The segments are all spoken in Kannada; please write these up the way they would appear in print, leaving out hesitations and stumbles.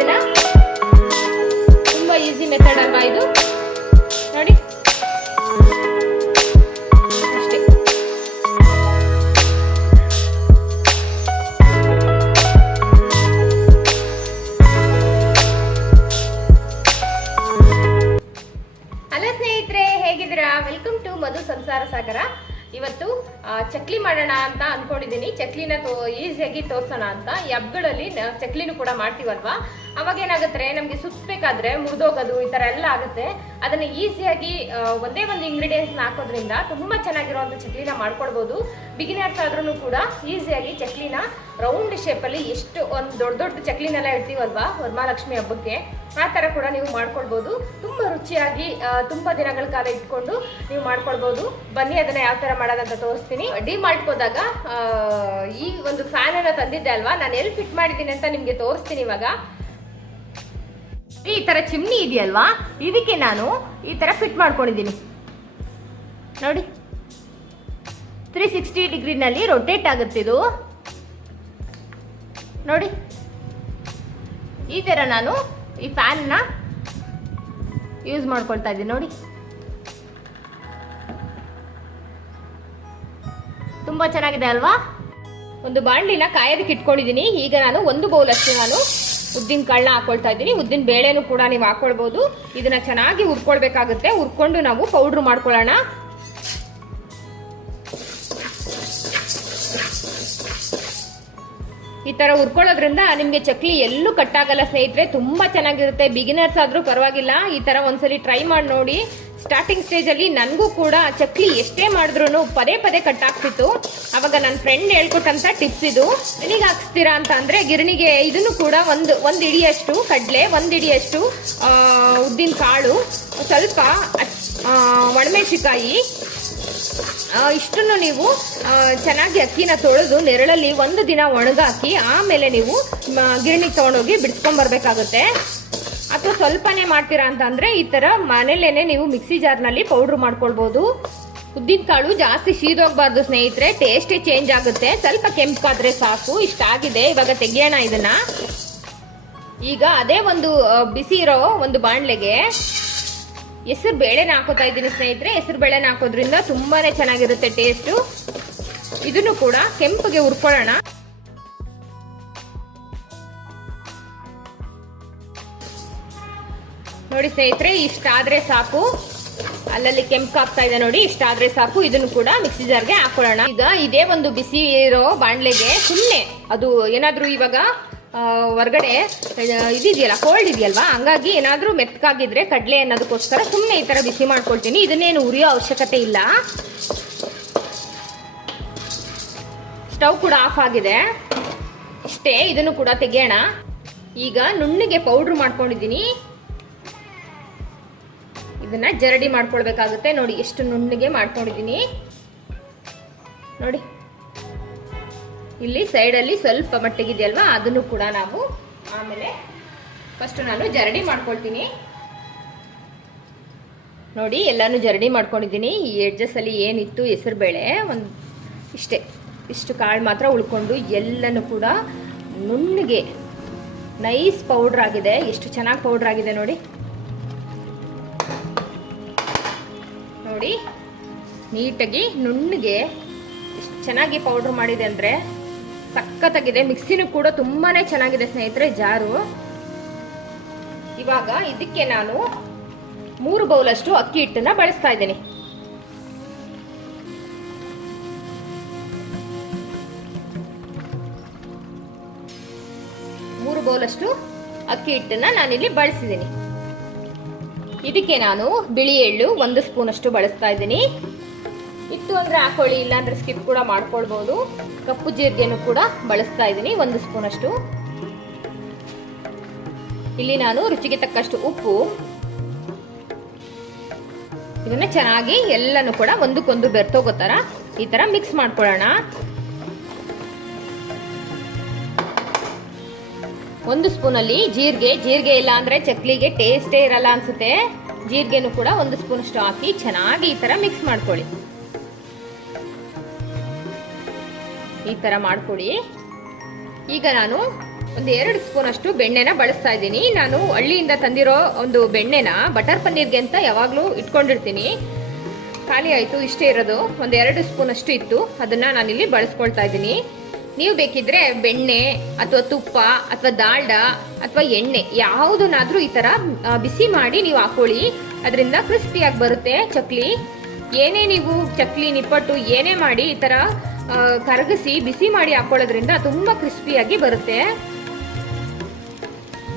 ಇದನ್ನ. ತುಂಬಾ ಈಸಿ ಮೆಥಡ್ ಅಲ್ವಾ ಇದು, ನೋಡಿ ಅಷ್ಟೇ. ಹಲೋ ಸ್ನೇಹಿತರೆ, ಹೇಗಿದ್ದೀರಾ? ವೆಲ್ಕಮ್ ಟು ಮಧು ಸಂಸಾರ ಸಾಗರ. ಇವತ್ತು ಚಕ್ಲಿ ಮಾಡೋಣ ಅಂತ ಅನ್ಕೊಂಡಿದ್ದೀನಿ. ಚಕ್ಲಿನ ಈಸಿಯಾಗಿ ತೋರ್ಸೋಣ ಅಂತ. ಈ ಹಬ್ಬಗಳಲ್ಲಿ ಚಕ್ಲಿನೂ ಕೂಡ ಮಾಡ್ತೀವಲ್ವಾ, ಅವಾಗ ಏನಾಗುತ್ತೆ ನಮ್ಗೆ ಸುತ್ತಬೇಕಾದ್ರೆ ಮುರಿದೋಗೋದು ಈ ತರ ಎಲ್ಲ ಆಗುತ್ತೆ. ಅದನ್ನ ಈಸಿಯಾಗಿ ಒಂದೇ ಒಂದು ಇಂಗ್ರೀಡಿಯೆಂಟ್ಸ್ ಹಾಕೋದ್ರಿಂದ ತುಂಬಾ ಚೆನ್ನಾಗಿರುವಂತ ಚಕ್ಲಿನ ಮಾಡ್ಕೊಳ್ಬಹುದು. ಬಿಗಿನರ್ಸ್ ಆದ್ರೂ ಕೂಡ ಈಸಿಯಾಗಿ ಚಕ್ಲಿನ ರೌಂಡ್ ಶೇಪ್ ಅಲ್ಲಿ, ಎಷ್ಟು ಒಂದು ದೊಡ್ಡ ದೊಡ್ಡ ಚಕ್ಲಿನೆಲ್ಲ ಇಡ್ತೀವಲ್ವಾ ವರಮಹಾಲಕ್ಷ್ಮಿ ಹಬ್ಬಕ್ಕೆ, ಆ ತರ ಕೂಡ ನೀವು ಮಾಡ್ಕೊಳ್ಬಹುದು. ತುಂಬಾ ರುಚಿಯಾಗಿ ತುಂಬಾ ದಿನಗಳ ಕಾಲ ಇಟ್ಕೊಂಡು ನೀವು ಮಾಡ್ಕೊಳ್ಬಹುದು. ಬನ್ನಿ ಅದನ್ನ ಯಾವ ತರ ಮಾಡೋದಂತ ತೋರಿಸ್ತೀನಿ. ಡಿಮಾರ್ಟ್ ಹೋದಾಗ ಈ ಒಂದು ಫ್ಯಾನ್ ಅನ್ನ ತಂದಿದ್ದೆ ಅಲ್ವಾ, ನಾನು ಎಲ್ಲಿ ಫಿಟ್ ಮಾಡಿದ್ದೀನಿ ಅಂತ ನಿಮ್ಗೆ ತೋರಿಸ್ತೀನಿ. ಇವಾಗ ಈ ತರ ಚಿಮ್ನಿ ಇದೆಯಲ್ವಾ, ಇದಕ್ಕೆ ನಾನು ಈ ತರ ಫಿಟ್ ಮಾಡ್ಕೊಂಡಿದ್ದೀನಿ ನೋಡಿ. 360 ಡಿಗ್ರಿನಲ್ಲಿ ರೊಟೇಟ್ ಆಗುತ್ತೆ ಇದು ನೋಡಿ. ಈ ತರ ನಾನು ಈ ಫ್ಯಾನ್ ನ ಯೂಸ್ ಮಾಡ್ಕೊಳ್ತಾ ಇದ್ದೀನಿ ನೋಡಿ. ತುಂಬಾ ಚೆನ್ನಾಗಿದೆ ಅಲ್ವಾ. ಒಂದು ಬಾಣಲಿನ ಕಾಯೋದಕ್ಕೆ ಇಟ್ಕೊಂಡಿದ್ದೀನಿ. ಈಗ ನಾನು ಒಂದು ಬೌಲ್ ಅಷ್ಟು ನಾನು ಉದ್ದಿನ ಕಾಳನ್ನ ಹಾಕೊಳ್ತಾ ಇದ್ದೀನಿ. ಉದ್ದಿನ ಬೇಳೆನೂ ಕೂಡ ನೀವು ಹಾಕೊಳ್ಬಹುದು. ಇದನ್ನ ಚೆನ್ನಾಗಿ ಹುರ್ಕೊಳ್ಬೇಕಾಗುತ್ತೆ. ಹುರ್ಕೊಂಡು ನಾವು ಪೌಡ್ರ್ ಮಾಡ್ಕೊಳ್ಳೋಣ. ಈ ತರ ಹುರ್ಕೊಳ್ಳೋದ್ರಿಂದ ನಿಮ್ಗೆ ಚಕ್ಲಿ ಎಲ್ಲೂ ಕಟ್ಟಾಗಲ್ಲ ಸ್ನೇಹಿತರೆ. ತುಂಬಾ ಚೆನ್ನಾಗಿರುತ್ತೆ. ಬಿಗಿನರ್ಸ್ ಆದ್ರೂ ಪರವಾಗಿಲ್ಲ, ಈ ತರ ಒಂದ್ಸಲಿ ಟ್ರೈ ಮಾಡಿ ನೋಡಿ. ಸ್ಟಾರ್ಟಿಂಗ್ ಸ್ಟೇಜ್ ಅಲ್ಲಿ ನನಗೂ ಕೂಡ ಚಕ್ಲಿ ಎಷ್ಟೇ ಮಾಡಿದ್ರು ಪದೇ ಪದೇ ಕಟ್ಟಾಗ್ತಿತ್ತು. ಅವಾಗ ನನ್ನ ಫ್ರೆಂಡ್ ಹೇಳ್ಕೊಟ್ಟಂತ ಟಿಪ್ಸ್ ಇದು. ಗಿರಣಿಗೆ ಹಾಕ್ಸ್ತೀರಾ ಅಂತ ಅಂದ್ರೆ ಗಿರಣಿಗೆ ಇದನ್ನು ಕೂಡ ಒಂದ್ ಇಡಿಯಷ್ಟು ಕಡ್ಲೆ, ಒಂದ್ ಇಡಿಯಷ್ಟು ಉದ್ದಿನ ಕಾಳು, ಸ್ವಲ್ಪ ಒಣಮೆಣಸಿಕಾಯಿ, ಇಷ್ಟನ್ನು ನೀವು ಚೆನ್ನಾಗಿ ಅಕ್ಕಿನ ತೊಳೆದು ನೆರಳಲ್ಲಿ ಒಂದು ದಿನ ಒಣಗಾಕಿ ಆಮೇಲೆ ನೀವು ಗಿರಣಿಗೆ ತಗೊಂಡೋಗಿ ಬಿಡಿಸ್ಕೊಂಡ್ ಬರ್ಬೇಕಾಗುತ್ತೆ. ಅಥವಾ ಸ್ವಲ್ಪನೇ ಮಾಡ್ತೀರಾ ಅಂತ ಅಂದ್ರೆ ಈ ತರ ಮನೇಲೇನೆ ನೀವು ಮಿಕ್ಸಿ ಜಾರ್ನಲ್ಲಿ ಪೌಡ್ರ್ ಮಾಡ್ಕೊಳ್ಬಹುದು. ಉದ್ದಿನ ಕಾಳು ಜಾಸ್ತಿ ಶೀದೋಗ್ಬಾರ್ದು ಸ್ನೇಹಿತರೆ, ಟೇಸ್ಟೇ ಚೇಂಜ್ ಆಗುತ್ತೆ. ಸ್ವಲ್ಪ ಕೆಂಪಾದ್ರೆ ಸಾಕು. ಇಷ್ಟ ಆಗಿದೆ. ಇವಾಗ ತೆಗಿಯೋಣ ಇದನ್ನ. ಈಗ ಅದೇ ಒಂದು ಬಿಸಿ ಇರೋ ಒಂದು ಬಾಣ್ಲೆಗೆ ಹೆಸರು ಬೇಳೆನ ಹಾಕೋತಾ ಇದ್ದೀನಿ ಸ್ನೇಹಿತರೆ. ಹೆಸರು ಬೇಳೆನ ಹಾಕೋದ್ರಿಂದ ತುಂಬಾನೇ ಚೆನ್ನಾಗಿರುತ್ತೆ ಟೇಸ್ಟ್. ಇದನ್ನು ಕೂಡ ಕೆಂಪಿಗೆ ಹುರ್ಕೊಳ್ಳೋಣ. ನೋಡಿ ಸ್ನೇಹಿತರೆ, ಇಷ್ಟ ಆದ್ರೆ ಸಾಕು. ಅಲ್ಲಲ್ಲಿ ಕೆಂಪು ಆಗ್ತಾ ಇದೆ ನೋಡಿ, ಇಷ್ಟ ಆದ್ರೆ ಸಾಕು. ಇದನ್ನು ಕೂಡ ಮಿಕ್ಸಿ ಜಾರ್ಗೆ ಹಾಕೊಳ್ಳೋಣ. ಈಗ ಇದೇ ಒಂದು ಬಿಸಿ ಇರೋ ಬಾಣ್ಲೆಗೆ ಸುಮ್ಮನೆ ಅದು ಏನಾದ್ರೂ ಇವಾಗ ಹೊರಗಡೆ ಇದೆಯಲ್ಲ, ಕೋಲ್ಡ್ ಇದೆಯಲ್ವಾ, ಹಂಗಾಗಿ ಏನಾದ್ರೂ ಮೆತ್ತಗಾಗಿದ್ರೆ ಕಡಲೆ ಅನ್ನೋದಕ್ಕೋಸ್ಕರ ಸುಮ್ಮನೆ ಈ ತರ ಬಿಸಿ ಮಾಡ್ಕೊಳ್ತೀನಿ. ಇದನ್ನೇನು ಉರಿಯೋ ಅವಶ್ಯಕತೆ ಇಲ್ಲ. ಸ್ಟವ್ ಕೂಡ ಆಫ್ ಆಗಿದೆ. ಇಷ್ಟೇ. ಇದನ್ನು ಕೂಡ ತೆಗೆಯೋಣ. ಈಗ ನುಣ್ಣಗೆ ಪೌಡ್ರ್ ಮಾಡ್ಕೊಂಡಿದ್ದೀನಿ. ಇದನ್ನ ಜರಡಿ ಮಾಡ್ಕೊಳ್ಬೇಕಾಗುತ್ತೆ. ನೋಡಿ ಎಷ್ಟು ನುಣ್ಣಗೆ ಮಾಡ್ಕೊಂಡಿದ್ದೀನಿ ನೋಡಿ. ಇಲ್ಲಿ ಸೈಡ್ ಅಲ್ಲಿ ಸ್ವಲ್ಪ ಮಟ್ಟಿಗಿದೆಯಲ್ವಾ, ಅದನ್ನು ಕೂಡ ನಾವು ಆಮೇಲೆ ಫಸ್ಟ್ ನಾನು ಜರಡಿ ಮಾಡ್ಕೊಳ್ತೀನಿ ನೋಡಿ. ಎಲ್ಲಾನು ಜರಡಿ ಮಾಡ್ಕೊಂಡಿದ್ದೀನಿ. ಈ ಎಡ್ಜಸ್ ಅಲ್ಲಿ ಏನಿತ್ತು ಹೆಸರು ಬೇಳೆ ಇಷ್ಟು ಕಾಳು ಮಾತ್ರ ಉಳ್ಕೊಂಡು ಎಲ್ಲನೂ ಕೂಡ ನುಣ್ಣಗೆ ನೈಸ್ ಪೌಡ್ರ್ ಆಗಿದೆ. ಎಷ್ಟು ಚೆನ್ನಾಗಿ ಪೌಡ್ರ್ ಆಗಿದೆ ನೋಡಿ. ನೋಡಿ ನೀಟಾಗಿ ನುಣ್ಣಗೆ ಎಷ್ಟು ಚೆನ್ನಾಗಿ ಪೌಡ್ರ್ ಮಾಡಿದೆ ಅಂದ್ರೆ ಸಖತ್ತಾಗಿದೆ. ಮಿಕ್ಸಿನೂ ಕೂಡ ತುಂಬಾನೇ ಚೆನ್ನಾಗಿದೆ ಸ್ನೇಹಿತರೆ ಜಾರು. ಇವಾಗ ಇದಕ್ಕೆ ನಾನು 3 ಬೌಲ್ ಅಷ್ಟು ಅಕ್ಕಿ ಹಿಟ್ಟನ್ನ ಬಳಸ್ತಾ ಇದ್ದೀನಿ. ಮೂರು ಬೌಲ್ ಅಷ್ಟು ಅಕ್ಕಿ ಹಿಟ್ಟನ್ನ ನಾನಿಲ್ಲಿ ಬಳಸಿದ್ದೀನಿ. ಇದಕ್ಕೆ ನಾನು ಬಿಳಿ ಎಳ್ಳು 1 ಸ್ಪೂನ್ ಅಷ್ಟು ಬಳಸ್ತಾ ಇದ್ದೀನಿ. ಇತ್ತು ಅಂದ್ರೆ ಹಾಕೊಳ್ಳಿ, ಇಲ್ಲ ಅಂದ್ರೆ ಸ್ಕಿಪ್ ಕೂಡ ಮಾಡ್ಕೊಳ್ಬಹುದು. ಕಪ್ಪು ಜೀರಿಗೆನೂ ಕೂಡ ಬಳಸ್ತಾ ಇದ್ದೀನಿ 1 ಸ್ಪೂನ್ ಅಷ್ಟು. ಇಲ್ಲಿ ನಾನು ರುಚಿಗೆ ತಕ್ಕಷ್ಟು ಉಪ್ಪು. ಇದನ್ನ ಚೆನ್ನಾಗಿ ಎಲ್ಲನೂ ಕೂಡ ಒಂದಕ್ಕೊಂದು ಬೆರ್ತೋಗೋ ತರ ಈ ತರ ಮಿಕ್ಸ್ ಮಾಡ್ಕೊಳ್ಳೋಣ. 1 ಸ್ಪೂನ್ ಅಲ್ಲಿ ಜೀರಿಗೆ ಇಲ್ಲ ಅಂದ್ರೆ ಚಕ್ಲಿಗೆ ಟೇಸ್ಟೇ ಇರಲ್ಲ ಅನ್ಸುತ್ತೆ. ಜೀರಿಗೆನೂ ಕೂಡ 1 ಸ್ಪೂನ್ ಅಷ್ಟು ಹಾಕಿ ಚೆನ್ನಾಗಿ ಈ ತರ ಮಿಕ್ಸ್ ಮಾಡ್ಕೊಳ್ಳಿ. ಈ ತರ ಮಾಡ್ಕೊಳ್ಳಿ. ಈಗ ನಾನು ಒಂದು 2 ಸ್ಪೂನ್ ಅಷ್ಟು ಬೆಣ್ಣೆನ ಬಳಸ್ತಾ ಇದ್ದೀನಿ. ನಾನು ಹಳ್ಳಿಯಿಂದ ತಂದಿರೋ ಒಂದು ಬೆಣ್ಣೆನ ಬಟರ್ ಪನ್ನೀರ್ಗೆ ಅಂತ ಯಾವಾಗಲೂ ಇಟ್ಕೊಂಡಿರ್ತೀನಿ. ಖಾಲಿ ಆಯಿತು, ಇಷ್ಟೇ ಇರೋದು. ಒಂದು 2 ಸ್ಪೂನ್ ಅಷ್ಟು ಇತ್ತು, ಅದನ್ನು ನಾನಿಲ್ಲಿ ಬಳಸ್ಕೊಳ್ತಾ ಇದ್ದೀನಿ. ನೀವು ಬೇಕಿದ್ರೆ ಬೆಣ್ಣೆ ಅಥವಾ ತುಪ್ಪ ಅಥವಾ ದಾಲ್ಡ ಅಥವಾ ಎಣ್ಣೆ ಯಾವುದನ್ನಾದರೂ ಈ ಥರ ಬಿಸಿ ಮಾಡಿ ನೀವು ಹಾಕೊಳ್ಳಿ. ಅದರಿಂದ ಕ್ರಿಸ್ಪಿಯಾಗಿ ಬರುತ್ತೆ ಚಕ್ಲಿ. ಏನೇ ನೀವು ಚಕ್ಲಿ ನಿಪ್ಪಟ್ಟು ಏನೇ ಮಾಡಿ ಈ ಥರ ಕರಗಿಸಿ ಬಿಸಿ ಮಾಡಿ ಹಾಕೊಳ್ಳೋದ್ರಿಂದ ತುಂಬ ಕ್ರಿಸ್ಪಿಯಾಗಿ ಬರುತ್ತೆ.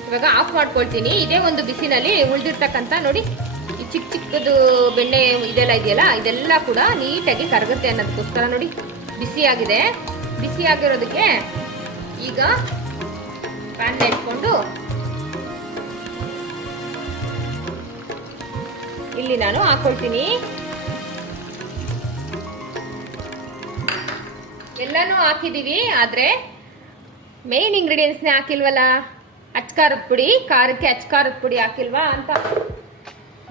ಇವಾಗ ಆಫ್ ಮಾಡ್ಕೊಳ್ತೀನಿ. ಇದೇ ಒಂದು ಬಿಸಿನಲ್ಲಿ ಉಳಿದಿರ್ತಕ್ಕಂಥ ನೋಡಿ ಈ ಚಿಕ್ಕ ಚಿಕ್ಕದು ಬೆಣ್ಣೆ ಇದೆಲ್ಲ ಇದೆಯಲ್ಲ, ಇದೆಲ್ಲ ಕೂಡ ನೀಟಾಗಿ ಕರಗುತ್ತೆ ಅನ್ನೋದಕ್ಕೋಸ್ಕರ ನೋಡಿ ಬಿಸಿಯಾಗಿದೆ. ಬಿಸಿಯಾಗಿರೋದಕ್ಕೆ ಈಗ ಪ್ಯಾನ್ ಇಟ್ಕೊಂಡು ಇಲ್ಲಿ ನಾನು ಹಾಕೊಳ್ತೀನಿ. ಎಲ್ಲಾನು ಹಾಕಿದೀವಿ, ಆದ್ರೆ ಮೇನ್ ಇಂಗ್ರೀಡಿಯೆಂಟ್ಸ್ನೇ ಹಾಕಿಲ್ವಲ್ಲ. ಅಚ್ಕಾರದ ಪುಡಿ, ಖಾರಕ್ಕೆ ಅಚ್ಕಾರದ ಪುಡಿ ಹಾಕಿಲ್ವಾ ಅಂತ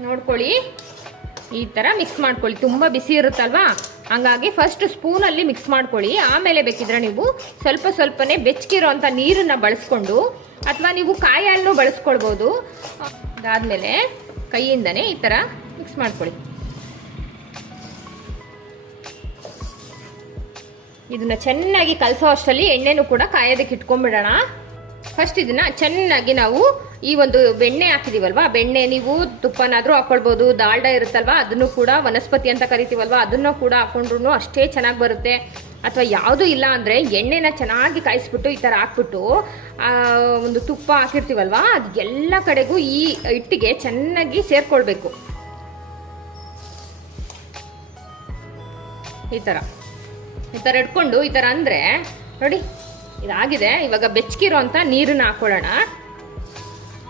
ನೋಡ್ಕೊಳ್ಳಿ. ಈ ತರ ಮಿಕ್ಸ್ ಮಾಡ್ಕೊಳ್ಳಿ. ತುಂಬಾ ಬಿಸಿ ಇರುತ್ತಲ್ವಾ, ಹಂಗಾಗಿ ಫಸ್ಟ್ ಸ್ಪೂನಲ್ಲಿ ಮಿಕ್ಸ್ ಮಾಡ್ಕೊಳ್ಳಿ. ಆಮೇಲೆ ಬೇಕಿದ್ರೆ ನೀವು ಸ್ವಲ್ಪ ಸ್ವಲ್ಪನೇ ಬೆಚ್ಚಗಿರೋ ಅಂತ ನೀರನ್ನ ಬಳಸ್ಕೊಂಡು ಅಥವಾ ನೀವು ಕಾಯಿ ಹಾಲನ್ನು ಬಳಸ್ಕೊಳ್ಬೋದು. ಅದಾದ್ಮೇಲೆ ಕೈಯಿಂದನೇ ಈ ತರ ಮಿಕ್ಸ್ ಮಾಡ್ಕೊಳ್ಳಿ. ಇದನ್ನ ಚೆನ್ನಾಗಿ ಕಲಸೋ ಅಷ್ಟರಲ್ಲಿ ಎಣ್ಣೆನೂ ಕೂಡ ಕಾಯೋದಕ್ಕೆ ಇಟ್ಕೊಂಡ್ಬಿಡೋಣ. ಫಸ್ಟ್ ಇದನ್ನ ಚೆನ್ನಾಗಿ ನಾವು ಈ ಒಂದು ಬೆಣ್ಣೆ ಹಾಕಿದೀವಲ್ವಾ, ಬೆಣ್ಣೆ ನೀವು ತುಪ್ಪನಾದ್ರೂ ಹಾಕೊಳ್ಬಹುದು, ದಾಲ್ಡ ಇರುತ್ತಲ್ವಾ ಅದನ್ನು ಕೂಡ ವನಸ್ಪತಿ ಅಂತ ಕರಿತೀವಲ್ವಾ ಅದನ್ನು ಕೂಡ ಹಾಕೊಂಡ್ರು ಅಷ್ಟೇ ಚೆನ್ನಾಗಿ ಬರುತ್ತೆ. ಅಥವಾ ಯಾವುದು ಇಲ್ಲ ಅಂದ್ರೆ ಎಣ್ಣೆನ ಚೆನ್ನಾಗಿ ಕಾಯಿಸ್ಬಿಟ್ಟು ಈ ತರ ಹಾಕ್ಬಿಟ್ಟು ಒಂದು ತುಪ್ಪ ಹಾಕಿರ್ತೀವಲ್ವಾ ಅದು ಎಲ್ಲ ಕಡೆಗೂ ಈ ಹಿಟ್ಟಿಗೆ ಚೆನ್ನಾಗಿ ಸೇರ್ಕೊಳ್ಬೇಕು. ಈ ತರ ಇಟ್ಕೊಂಡು ಈ ತರ ಅಂದ್ರೆ ನೋಡಿ ಇದಾಗಿದೆ. ಇವಾಗ ಬೆಚ್ಚಗಿರೋ ಅಂತ ನೀರನ್ನ ಹಾಕೊಳ್ಳೋಣ.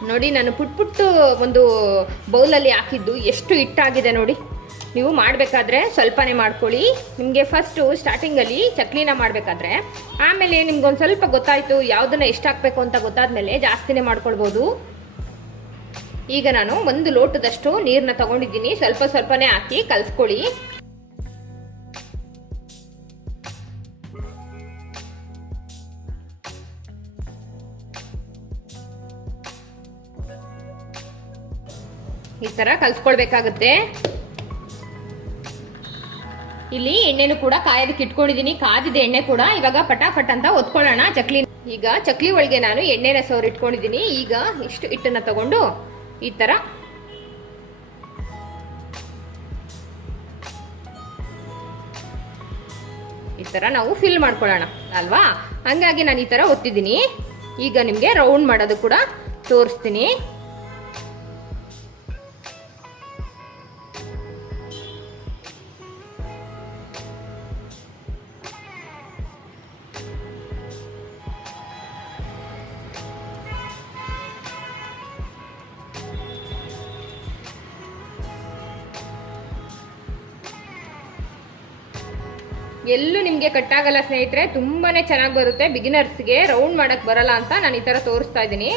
ನೋಡಿ ನಾನು ಪುಟ್ಟು ಒಂದು ಬೌಲಲ್ಲಿ ಹಾಕಿದ್ದು ಎಷ್ಟು ಹಿಟ್ಟಾಗಿದೆ ನೋಡಿ. ನೀವು ಮಾಡಬೇಕಾದ್ರೆ ಸ್ವಲ್ಪನೇ ಮಾಡ್ಕೊಳ್ಳಿ. ನಿಮಗೆ ಫಸ್ಟು ಸ್ಟಾರ್ಟಿಂಗಲ್ಲಿ ಚಕ್ಲಿನ ಮಾಡಬೇಕಾದ್ರೆ ಆಮೇಲೆ ನಿಮ್ಗೊಂದು ಸ್ವಲ್ಪ ಗೊತ್ತಾಯ್ತು ಯಾವುದನ್ನ ಎಷ್ಟು ಹಾಕಬೇಕು ಅಂತ ಗೊತ್ತಾದ್ಮೇಲೆ ಜಾಸ್ತಿನೇ ಮಾಡ್ಕೊಳ್ಬೋದು. ಈಗ ನಾನು 1 ಲೋಟದಷ್ಟು ನೀರನ್ನ ತಗೊಂಡಿದ್ದೀನಿ. ಸ್ವಲ್ಪ ಸ್ವಲ್ಪನೇ ಹಾಕಿ ಕಲಿಸ್ಕೊಳ್ಳಿ. ಈ ತರ ಕಲ್ಸ್ಕೊಳ್ಬೇಕಾಗುತ್ತೆ. ಇಲ್ಲಿ ಎಣ್ಣೆನೂ ಕೂಡ ಕಾಯೋದಕ್ಕೆ ಇಟ್ಕೊಂಡಿದೀನಿ. ಕಾದಿದೆ ಎಣ್ಣೆ ಕೂಡ. ಇವಾಗ ಫಟಾಫಟ್ ಅಂತ ಒತ್ಕೊಳ್ಳೋಣ ಚಕ್ಲಿ. ಈಗ ಚಕ್ಲಿ ಒಳಗೆ ನಾನು ಎಣ್ಣೆನ ಸವರ್ ಇಟ್ಕೊಂಡಿದೀನಿ. ಈಗ ಇಷ್ಟು ಹಿಟ್ಟನ್ನ ತಗೊಂಡು ಈ ತರ ನಾವು ಫಿಲ್ ಮಾಡ್ಕೊಳ್ಳೋಣ ಅಲ್ವಾ. ಹಂಗಾಗಿ ನಾನು ಈ ತರ ಒತ್ತಿದ್ದೀನಿ. ಈಗ ನಿಮ್ಗೆ ರೌಂಡ್ ಮಾಡೋದು ಕೂಡ ತೋರಿಸ್ತೀನಿ. ಎಲ್ಲೂ ನಿಮಗೆ ಕಟ್ಟಾಗಲ್ಲ ಸ್ನೇಹಿತರೆ, ತುಂಬಾನೇ ಚೆನ್ನಾಗಿ ಬರುತ್ತೆ. ಬಿಗಿನರ್ಸ್ಗೆ ರೌಂಡ್ ಮಾಡಕ್ ಬರಲ್ಲ ಅಂತ ನಾನು ಈ ತರ ತೋರಿಸ್ತಾ ಇದ್ದೀನಿ.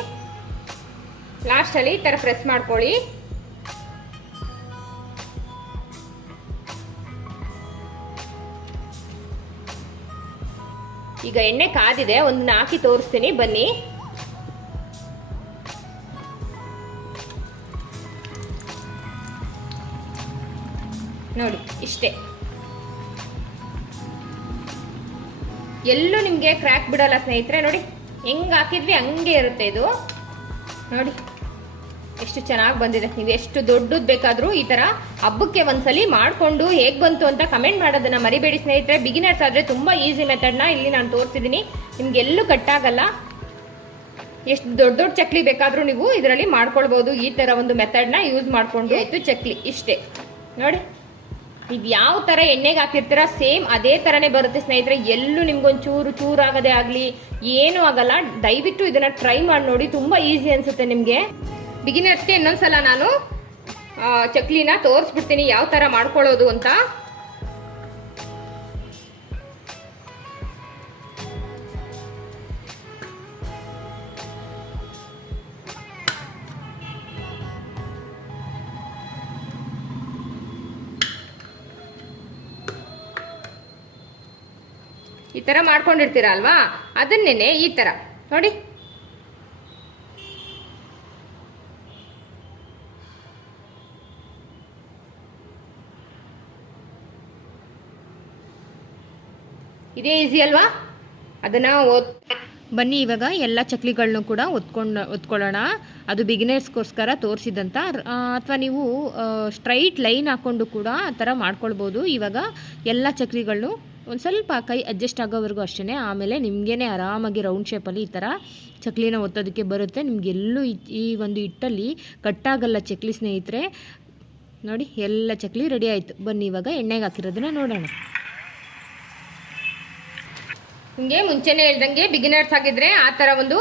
ಲಾಸ್ಟ್ ಅಲ್ಲಿ ಈ ತರ ಪ್ರೆಸ್ ಮಾಡ್ಕೊಳ್ಳಿ. ಈಗ ಎಣ್ಣೆ ಕಾದಿದೆ, ಒಂದನ್ನ ಹಾಕಿ ತೋರಿಸ್ತೀನಿ ಬನ್ನಿ. ನೋಡಿ ಇಷ್ಟೇ. ಎಲ್ಲೂ ನಿಮ್ಗೆ ಕ್ರ್ಯಾಕ್ ಬಿಡಲ್ಲ ಸ್ನೇಹಿತರೆ. ನೋಡಿ ಹೆಂಗ್ ಹಾಕಿದ್ವಿ ಹಂಗೆ ಇರುತ್ತೆ ಇದು. ನೋಡಿ ಎಷ್ಟು ಚೆನ್ನಾಗಿ ಬಂದಿದೆ. ನೀವು ಎಷ್ಟು ದೊಡ್ಡದು ಬೇಕಾದ್ರೂ ಈ ತರ ಹಬ್ಬಕ್ಕೆ ಒಂದ್ಸಲಿ ಮಾಡ್ಕೊಂಡು ಹೇಗ್ ಬಂತು ಅಂತ ಕಮೆಂಟ್ ಮಾಡೋದನ್ನ ಮರಿಬೇಡಿ ಸ್ನೇಹಿತರೆ. ಬಿಗಿನರ್ಸ್ ಆದ್ರೆ ತುಂಬಾ ಈಸಿ ಮೆಥಡ್ನ ಇಲ್ಲಿ ನಾನು ತೋರಿಸಿದೀನಿ. ನಿಮ್ಗೆ ಎಲ್ಲೂ ಕಟ್ಟಾಗಲ್ಲ. ಎಷ್ಟು ದೊಡ್ಡ ದೊಡ್ಡ ಚಕ್ಲಿ ಬೇಕಾದ್ರೂ ನೀವು ಇದರಲ್ಲಿ ಮಾಡ್ಕೊಳ್ಬಹುದು. ಈ ತರ ಒಂದು ಮೆಥಡ್ನ ಯೂಸ್ ಮಾಡ್ಕೊಂಡು ಆಯ್ತು ಚಕ್ಲಿ. ಇಷ್ಟೇ ನೋಡಿ. ಇದು ಯಾವ ತರ ಎಣ್ಣೆಗೆ ಹಾಕಿರ್ತೀರ ಸೇಮ್ ಅದೇ ತರನೇ ಬರುತ್ತೆ ಸ್ನೇಹಿತರೆ. ಎಲ್ಲೂ ನಿಮ್ಗೊಂದು ಚೂರು ಆಗದೆ ಆಗ್ಲಿ ಏನು ಆಗಲ್ಲ. ದಯವಿಟ್ಟು ಇದನ್ನ ಟ್ರೈ ಮಾಡಿ ನೋಡಿ, ತುಂಬಾ ಈಸಿ ಅನ್ಸುತ್ತೆ ನಿಮ್ಗೆ. ಬಿಗಿನರ್ಸ್ಗೆ ಇನ್ನೊಂದ್ಸಲ ನಾನು ಚಕ್ಲಿನ ತೋರಿಸ್ಬಿಡ್ತೀನಿ ಯಾವ ತರ ಮಾಡ್ಕೊಳ್ಳೋದು ಅಂತ. ಈ ತರ ಮಾಡ್ಕೊಂಡಿರ್ತೀರ ಅಲ್ವಾ, ಅದನ್ನೇನೆ ಈ ತರ ನೋಡಿ ಇದೇ ಈಸಿ ಅಲ್ವಾ? ಅದನ್ನು ಬನ್ನಿ ಇವಾಗ ಎಲ್ಲ ಚಕ್ಲಿಗಳನ್ನೂ ಕೂಡ ಒತ್ಕೊಳ್ಳೋಣ. ಅದು ಬಿಗಿನರ್ಸ್ಗೋಸ್ಕರ ತೋರಿಸಿದಂಥ, ಅಥವಾ ನೀವು ಸ್ಟ್ರೈಟ್ ಲೈನ್ ಹಾಕ್ಕೊಂಡು ಕೂಡ ಆ ಥರ ಮಾಡ್ಕೊಳ್ಬೋದು. ಇವಾಗ ಎಲ್ಲ ಚಕ್ಲಿಗಳನ್ನು ಒಂದು ಸ್ವಲ್ಪ ಕೈ ಅಡ್ಜಸ್ಟ್ ಆಗೋವರೆಗೂ ಅಷ್ಟೇ. ಆಮೇಲೆ ನಿಮಗೇ ಆರಾಮಾಗಿ ರೌಂಡ್ ಶೇಪಲ್ಲಿ ಈ ಥರ ಚಕ್ಲಿನ ಒತ್ತೋದಕ್ಕೆ ಬರುತ್ತೆ. ನಿಮಗೆಲ್ಲೂ ಈ ಒಂದು ಹಿಟ್ಟಲ್ಲಿ ಕಟ್ಟಾಗಲ್ಲ ಚಕ್ಲಿ ಸ್ನೇಹಿತರೆ. ನೋಡಿ ಎಲ್ಲ ಚಕ್ಲಿ ರೆಡಿ ಆಯಿತು. ಬನ್ನಿ ಇವಾಗ ಎಣ್ಣೆಗೆ ಹಾಕಿರೋದನ್ನ ನೋಡೋಣ. ನಿಮಗೆ ಮುಂಚೆನೇ ಹೇಳ್ದಂಗೆ ಬಿಗಿನರ್ಸ್ ಆಗಿದ್ರೆ ಆ ಥರ ಒಂದು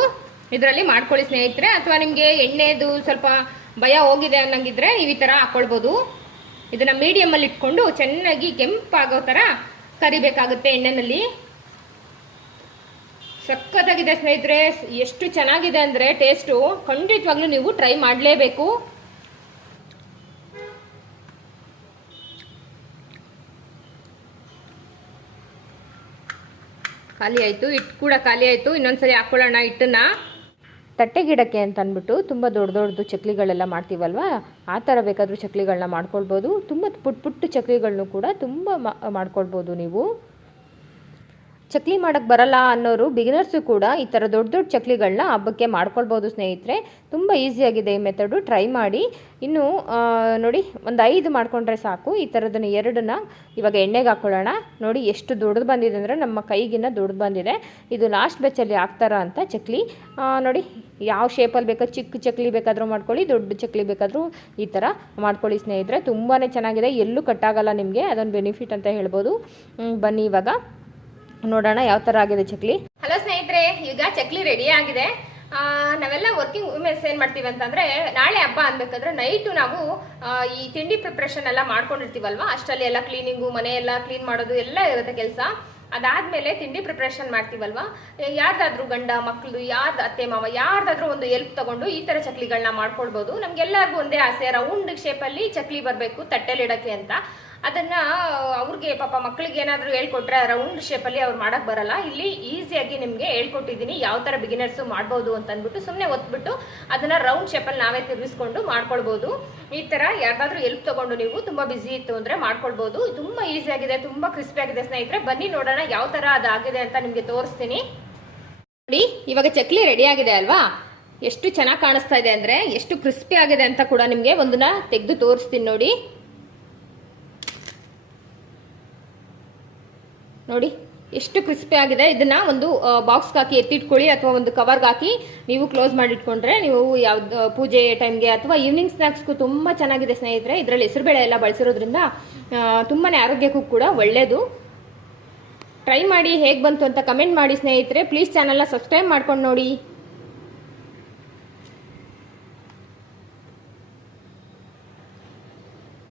ಇದರಲ್ಲಿ ಮಾಡ್ಕೊಳ್ಳಿ ಸ್ನೇಹಿತರೆ. ಅಥವಾ ನಿಮಗೆ ಎಣ್ಣೆದು ಸ್ವಲ್ಪ ಭಯ ಹೋಗಿದೆ ಅನ್ನಂಗಿದ್ರೆ ನೀವು ಈ ಥರ ಹಾಕ್ಕೊಳ್ಬೋದು. ಇದನ್ನು ಮೀಡಿಯಮಲ್ಲಿ ಇಟ್ಕೊಂಡು ಚೆನ್ನಾಗಿ ಕೆಂಪಾಗೋ ಥರ ಕರಿಬೇಕಾಗುತ್ತೆ ಎಣ್ಣೆನಲ್ಲಿ. ಸಖತ್ತಾಗಿದೆ ಸ್ನೇಹಿತರೆ, ಎಷ್ಟು ಚೆನ್ನಾಗಿದೆ ಅಂದರೆ ಟೇಸ್ಟು ಖಂಡಿತವಾಗ್ಲೂ ನೀವು ಟ್ರೈ ಮಾಡಲೇಬೇಕು. ಖಾಲಿ ಆಯಿತು, ಹಿಟ್ಟು ಕೂಡ ಖಾಲಿ ಆಯಿತು. ಇನ್ನೊಂದ್ಸರಿ ಹಾಕ್ಕೊಳ್ಳೋಣ ಹಿಟ್ಟನ್ನ. ತಟ್ಟೆ ಗಿಡಕ್ಕೆ ಅಂತ ಅಂದ್ಬಿಟ್ಟು ತುಂಬ ದೊಡ್ಡದು ಚಕ್ಲಿಗಳೆಲ್ಲ ಮಾಡ್ತೀವಲ್ವ, ಆ ಥರ ಬೇಕಾದರೂ ಚಕ್ಲಿಗಳನ್ನ ಮಾಡ್ಕೊಳ್ಬೋದು. ತುಂಬ ಪುಟ್ಟ ಚಕ್ಲಿಗಳನ್ನೂ ಕೂಡ ತುಂಬ ಮಾಡ್ಕೊಳ್ಬೋದು ನೀವು. ಚಕ್ಲಿ ಮಾಡೋಕ್ಕೆ ಬರಲ್ಲ ಅನ್ನೋರು ಬಿಗಿನರ್ಸು ಕೂಡ ಈ ಥರ ದೊಡ್ಡ ಚಕ್ಲಿಗಳನ್ನ ಹಬ್ಬಕ್ಕೆ ಮಾಡ್ಕೊಳ್ಬೋದು ಸ್ನೇಹಿತರೆ. ತುಂಬ ಈಸಿಯಾಗಿದೆ ಈ ಮೆಥಡು, ಟ್ರೈ ಮಾಡಿ. ಇನ್ನು ನೋಡಿ ಒಂದು 5 ಮಾಡಿಕೊಂಡ್ರೆ ಸಾಕು. ಈ ಥರದನ್ನು 2ನ್ನ ಇವಾಗ ಎಣ್ಣೆಗೆ ಹಾಕ್ಕೊಳ್ಳೋಣ. ನೋಡಿ ಎಷ್ಟು ದೊಡ್ಡದು ಬಂದಿದೆ ಅಂದರೆ ನಮ್ಮ ಕೈಗಿನ್ನ ದೊಡ್ಡದು ಬಂದಿದೆ. ಇದು ಲಾಸ್ಟ್ ಬೆಚ್ಚಲ್ಲಿ ಹಾಕ್ತಾರ ಅಂತ ಚಕ್ಲಿ. ನೋಡಿ ಯಾವ ಶೇಪಲ್ಲಿ ಬೇಕಾದ್ರೂ, ಚಿಕ್ಕ ಚಕ್ಲಿ ಬೇಕಾದರೂ ಮಾಡ್ಕೊಳ್ಳಿ, ದೊಡ್ಡ ಚಕ್ಲಿ ಬೇಕಾದರೂ ಈ ಥರ ಮಾಡ್ಕೊಳ್ಳಿ ಸ್ನೇಹಿತರೆ. ತುಂಬಾ ಚೆನ್ನಾಗಿದೆ, ಎಲ್ಲೂ ಕಟ್ಟಾಗಲ್ಲ ನಿಮಗೆ, ಅದೊಂದು ಬೆನಿಫಿಟ್ ಅಂತ ಹೇಳ್ಬೋದು. ಬನ್ನಿ ಇವಾಗ ನೋಡೋಣ ಯಾವ ಥರ ಆಗಿದೆ ಚಕ್ಲಿ. ಹಲೋ ಸ್ನೇಹಿತರೆ, ಈಗ ಚಕ್ಲಿ ರೆಡಿ ಆಗಿದೆ. ನಾವೆಲ್ಲ ವರ್ಕಿಂಗ್ ವುಮೆನ್ಸ್ ಏನು ಮಾಡ್ತೀವಿ ಅಂತಂದರೆ, ನಾಳೆ ಹಬ್ಬ ಅನ್ಬೇಕಾದ್ರೆ ನೈಟು ನಾವು ಈ ತಿಂಡಿ ಪ್ರಿಪ್ರೇಷನ್ ಎಲ್ಲ ಮಾಡ್ಕೊಂಡಿರ್ತೀವಲ್ವ, ಅಷ್ಟರಲ್ಲಿ ಎಲ್ಲ ಕ್ಲೀನಿಂಗು, ಮನೆ ಎಲ್ಲ ಕ್ಲೀನ್ ಮಾಡೋದು ಎಲ್ಲ ಇರುತ್ತೆ ಕೆಲಸ. ಅದಾದಮೇಲೆ ತಿಂಡಿ ಪ್ರಿಪ್ರೇಷನ್ ಮಾಡ್ತೀವಲ್ವ, ಯಾರ್ದಾದ್ರೂ ಗಂಡ ಮಕ್ಕಳು, ಯಾರ್ದು ಅತ್ತೆ ಮಾವ, ಯಾರ್ದಾದ್ರೂ ಒಂದು ಎಲ್ಪ್ ತಗೊಂಡು ಈ ಥರ ಚಕ್ಲಿಗಳನ್ನ ಮಾಡ್ಕೊಳ್ಬೋದು. ನಮ್ಗೆಲ್ಲರಿಗೂ ಒಂದೇ ಆಸೆ, ರೌಂಡ್ ಶೇಪಲ್ಲಿ ಚಕ್ಲಿ ಬರಬೇಕು ತಟ್ಟೆಲಿಡೋಕ್ಕೆ ಅಂತ. ಅದನ್ನು ಅವ್ರಿಗೆ ಪಾಪ ಮಕ್ಕಳಿಗೆ ಏನಾದರೂ ಹೇಳ್ಕೊಟ್ರೆ ರೌಂಡ್ ಶೇಪಲ್ಲಿ ಅವ್ರು ಮಾಡೋಕ್ಕೆ ಬರಲ್ಲ. ಇಲ್ಲಿ ಈಸಿಯಾಗಿ ನಿಮಗೆ ಹೇಳ್ಕೊಟ್ಟಿದ್ದೀನಿ ಯಾವ ಥರ ಬಿಗಿನರ್ಸು ಮಾಡ್ಬೋದು ಅಂತ ಅಂದ್ಬಿಟ್ಟು. ಸುಮ್ಮನೆ ಒತ್ಬಿಟ್ಟು ಅದನ್ನು ರೌಂಡ್ ಶೇಪಲ್ಲಿ ನಾವೇ ತಿರುಗಿಸ್ಕೊಂಡು ಮಾಡ್ಕೊಳ್ಬೋದು. ಈ ಥರ ಯಾರ್ದಾದ್ರೂ ಎಲ್ಪ್ ತೊಗೊಂಡು ನೀವು ತುಂಬ ಬಿಸಿ ಇತ್ತು ಅಂದರೆ ಮಾಡ್ಕೊಳ್ಬೋದು. ತುಂಬ ಈಸಿಯಾಗಿದೆ, ತುಂಬ ಕ್ರಿಸ್ಪಿ ಆಗಿದೆ ಸ್ನೇಹಿತರೆ. ಬನ್ನಿ ನೋಡೋಣ ಯಾವ ಥರ ಅದಾಗಿದೆ ಅಂತ ನಿಮಗೆ ತೋರಿಸ್ತೀನಿ. ನೋಡಿ ಇವಾಗ ಚಕ್ಲಿ ರೆಡಿ ಆಗಿದೆ ಅಲ್ವಾ, ಎಷ್ಟು ಚೆನ್ನಾಗಿ ಕಾಣಿಸ್ತಾ ಇದೆ ಅಂದರೆ, ಎಷ್ಟು ಕ್ರಿಸ್ಪಿ ಆಗಿದೆ ಅಂತ ಕೂಡ ನಿಮಗೆ ಒಂದನ್ನ ತೆಗೆದು ತೋರಿಸ್ತೀನಿ ನೋಡಿ. ನೋಡಿ ಎಷ್ಟು ಕ್ರಿಸ್ಪಿ ಆಗಿದೆ. ಇದನ್ನ ಒಂದು ಬಾಕ್ಸ್ಗೆ ಹಾಕಿ ಎತ್ತಿಟ್ಕೊಳ್ಳಿ, ಅಥವಾ ಒಂದು ಕವರ್ಗೆ ಹಾಕಿ ನೀವು ಕ್ಲೋಸ್ ಮಾಡಿಟ್ಕೊಂಡ್ರೆ ನೀವು ಯಾವ್ದು ಪೂಜೆ ಟೈಮ್ಗೆ ಅಥವಾ ಈವ್ನಿಂಗ್ ಸ್ನ್ಯಾಕ್ಸ್ಗೂ ತುಂಬ ಚೆನ್ನಾಗಿದೆ ಸ್ನೇಹಿತರೆ. ಇದರಲ್ಲಿ ಹೆಸರುಬೇಳೆ ಎಲ್ಲ ಬಳಸಿರೋದ್ರಿಂದ ತುಂಬಾ ಆರೋಗ್ಯಕ್ಕೂ ಕೂಡ ಒಳ್ಳೆಯದು. ಟ್ರೈ ಮಾಡಿ, ಹೇಗೆ ಬಂತು ಅಂತ ಕಮೆಂಟ್ ಮಾಡಿ ಸ್ನೇಹಿತರೆ. ಪ್ಲೀಸ್ ಚಾನಲ್ನ ಸಬ್ಸ್ಕ್ರೈಬ್ ಮಾಡ್ಕೊಂಡು ನೋಡಿ.